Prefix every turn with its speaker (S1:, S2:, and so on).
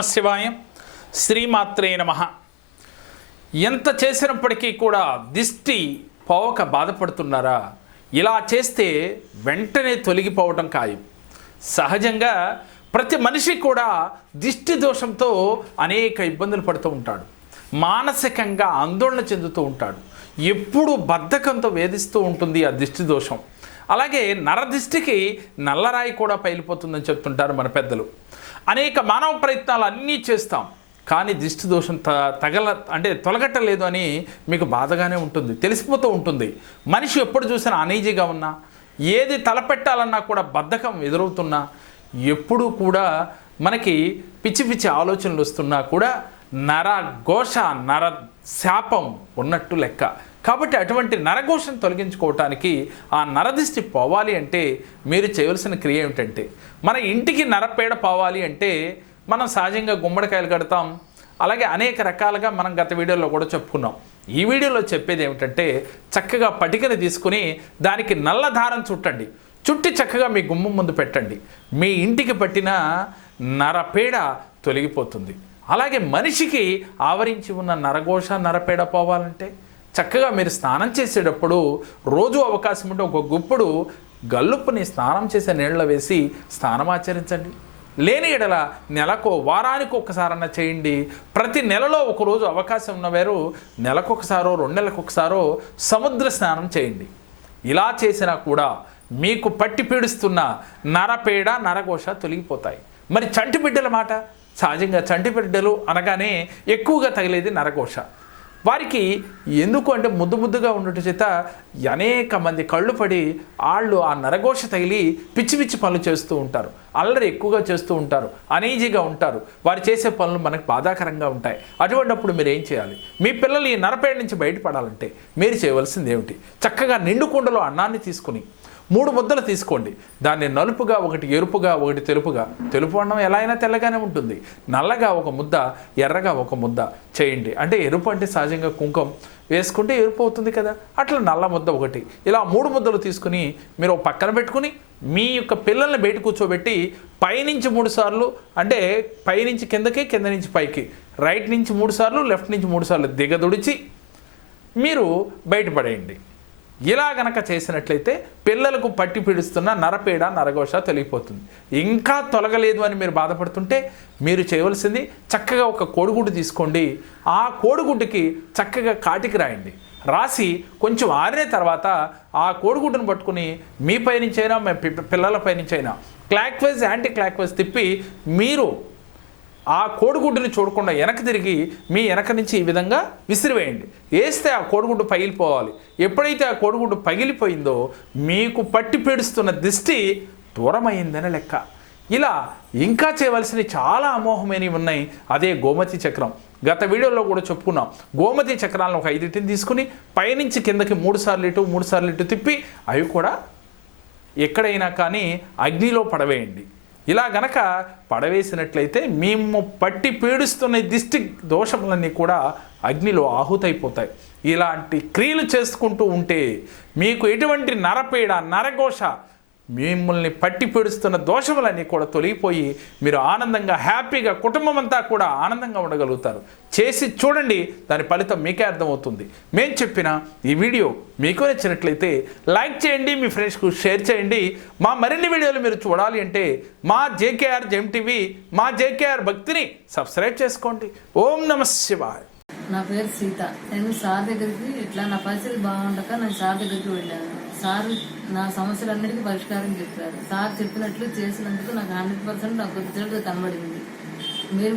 S1: శివాయం శివాయ శ్రీమాత్రే నమ. ఎంత చేసినప్పటికీ కూడా దిష్టి పోవక బాధపడుతున్నారా? ఇలా చేస్తే వెంటనే తొలగిపోవడం ఖాయం. సహజంగా ప్రతి మనిషి కూడా దిష్టి దోషంతో అనేక ఇబ్బందులు పడుతూ ఉంటాడు. మానసికంగా ఆందోళన చెందుతూ ఉంటాడు. ఎప్పుడు బద్ధకంతో వేధిస్తూ ఉంటుంది ఆ దిష్టి దోషం. అలాగే నరదిష్టికి నల్లరాయి కూడా పైలిపోతుందని చెప్తుంటారు మన పెద్దలు. అనేక మానవ ప్రయత్నాలు అన్నీ చేస్తాం కానీ దిష్టి దోషం త తగల అంటే తొలగట్టలేదు అని మీకు బాధగానే ఉంటుంది తెలిసిపోతూ ఉంటుంది. మనిషి ఎప్పుడు చూసినా అనీజీగా ఉన్నా ఏది తలపెట్టాలన్నా కూడా బద్ధకం ఎదురవుతున్నా ఎప్పుడూ కూడా మనకి పిచ్చి పిచ్చి ఆలోచనలు వస్తున్నా కూడా నర ఘోష నర శాపం ఉన్నట్టు లెక్క. కాబట్టి అటువంటి నరఘోషను తొలగించుకోవటానికి ఆ నరదిష్టి పోవాలి అంటే మీరు చేయవలసిన క్రియ ఏమిటంటే మన ఇంటికి నరపేడ పోవాలి అంటే మనం సహజంగా గుమ్మడికాయలు కడతాం. అలాగే అనేక రకాలుగా మనం గత వీడియోలో కూడా చెప్పుకున్నాం. ఈ వీడియోలో చెప్పేది ఏమిటంటే చక్కగా పటికని తీసుకుని దానికి నల్ల దారం చుట్టండి. చుట్టి చక్కగా మీ గుమ్మం ముందు పెట్టండి. మీ ఇంటికి పట్టిన నరపేడ తొలగిపోతుంది. అలాగే మనిషికి ఆవరించి ఉన్న నరఘోష నరపేడ పోవాలంటే చక్కగా మీరు స్నానం చేసేటప్పుడు రోజు అవకాశం ఉంటే ఒక గుప్పుడు గల్లుప్పుని స్నానం చేసే నీళ్ళ వేసి స్నానం ఆచరించండి. లేని ఎడల నెలకు వారానికి ఒక్కసారన్నా చేయండి. ప్రతి నెలలో ఒకరోజు అవకాశం అవకాశం ఉన్నవారు నెలకొకసారో రెండు నెలలకు ఒకసారో సముద్ర స్నానం చేయండి. ఇలా చేసినా కూడా మీకు పట్టి పీడిస్తున్న నరపేడ నరఘోష తొలగిపోతాయి. మరి చంటి బిడ్డల మాట? సహజంగా చంటి బిడ్డలు అనగానే ఎక్కువగా తగిలేది నరఘోష. వారికి ఎందుకు అంటే ముద్దు ముద్దుగా ఉండటం చేత అనేక మంది కళ్ళు పడి వాళ్ళు ఆ నరఘోష తగిలి పిచ్చి పిచ్చి పనులు చేస్తూ ఉంటారు. అల్లరి ఎక్కువగా చేస్తూ ఉంటారు. అనీజీగా ఉంటారు. వారు చేసే పనులు మనకు బాధాకరంగా ఉంటాయి. అటువంటిప్పుడు మీరు ఏం చేయాలి? మీ పిల్లలు ఈ నరపేడ నుంచి బయటపడాలంటే మీరు చేయవలసింది ఏమిటి? చక్కగా నిండు కుండలో అన్నాన్ని తీసుకుని మూడు ముద్దలు తీసుకోండి. దాన్ని నలుపుగా ఒకటి ఎరుపుగా ఒకటి తెలుపుగా. తెలుపు అన్నం ఎలా అయినా తెల్లగానే ఉంటుంది. నల్లగా ఒక ముద్ద ఎర్రగా ఒక ముద్ద చేయండి. అంటే ఎరుపు అంటే సహజంగా కుంకుమ. వేసుకుంటే ఎరుపు అవుతుంది కదా. అట్లా నల్ల ముద్ద ఒకటి. ఇలా మూడు ముద్దలు తీసుకుని మీరు ఒక పక్కన పెట్టుకుని మీ యొక్క పిల్లల్ని బయట కూర్చోబెట్టి పైనుంచి మూడు సార్లు అంటే పైనుంచి కిందకి కింద నుంచి పైకి. రైట్ నుంచి మూడు సార్లు లెఫ్ట్ నుంచి మూడు సార్లు దిగదుడిచి మీరు బయటపడేయండి. ఇలా గనక చేసినట్లయితే పిల్లలకు పట్టి పీడిస్తున్న నరపీడ నరఘోష తొలగిపోతుంది. ఇంకా తొలగలేదు అని మీరు బాధపడుతుంటే మీరు చేయవలసింది చక్కగా ఒక కోడిగుడ్డు తీసుకోండి. ఆ కోడిగుడ్డుకి చక్కగా కాటికి రాయండి. రాసి కొంచెం ఆరిన తర్వాత ఆ కోడిగుడ్డును పట్టుకుని మీ పైనుంచైనా మీ పి- పిల్లల పైనుంచైనా clockwise anticlockwise తిప్పి మీరు ఆ కోడిగుడ్డుని చూడకుండా వెనక్కి తిరిగి మీ వెనక నుంచి ఈ విధంగా విసిరివేయండి. వేస్తే ఆ కోడిగుడ్డు పగిలిపోవాలి. ఎప్పుడైతే ఆ కోడిగుడ్డు పగిలిపోయిందో మీకు పట్టి పీడుస్తున్న దిష్టి దూరమైందని లెక్క. ఇలా ఇంకా చేయవలసినవి చాలా అమోహమైనవి ఉన్నాయి. అదే గోమతి చక్రం. గత వీడియోలో కూడా చెప్పుకున్నాం. గోమతి చక్రాలను ఒక ఐదుటిని తీసుకుని పైనుంచి కిందకి మూడు సార్లు ఇటు మూడు సార్లు ఇటు తిప్పి అవి కూడా ఎక్కడైనా కానీ అగ్నిలో పడవేయండి. ఇలా గనక పడవేసినట్లయితే మేము పట్టి పీడిస్తున్న దిష్టి దోషములన్నీ కూడా అగ్నిలో ఆహుతైపోతాయి. ఇలాంటి క్రియలు చేసుకుంటూ ఉంటే మీకు ఎటువంటి నరపీడ నరఘోష మిమ్మల్ని పట్టి పీడుస్తున్న దోషములన్నీ కూడా తొలగిపోయి మీరు ఆనందంగా హ్యాపీగా కుటుంబం అంతా కూడా ఆనందంగా ఉండగలుగుతారు. చేసి చూడండి దాని ఫలితం మీకే అర్థమవుతుంది. మేము చెప్పిన ఈ వీడియో మీకు నచ్చినట్లయితే లైక్ చేయండి మీ ఫ్రెండ్స్కు షేర్ చేయండి. మా మరిన్ని వీడియోలు మీరు చూడాలి అంటే మా జేకేఆర్ జెమ్ మా జేకేఆర్ భక్తిని సబ్స్క్రైబ్ చేసుకోండి. ఓం నమ శివాయ్.
S2: నా పేరు సీత. నేను సార్ దగ్గరికి ఇట్లా నా పరిస్థితి బాగుండక నేను సార్ దగ్గరికి వెళ్ళాను. సార్ నా సమస్యలన్నిటికీ పరిష్కారం చెప్పారు. సార్ చెప్పినట్లు చేసినందుకు నాకు హండ్రెడ్ పర్సెంట్ నాకు రిజల్ట్ కనబడింది. మీరు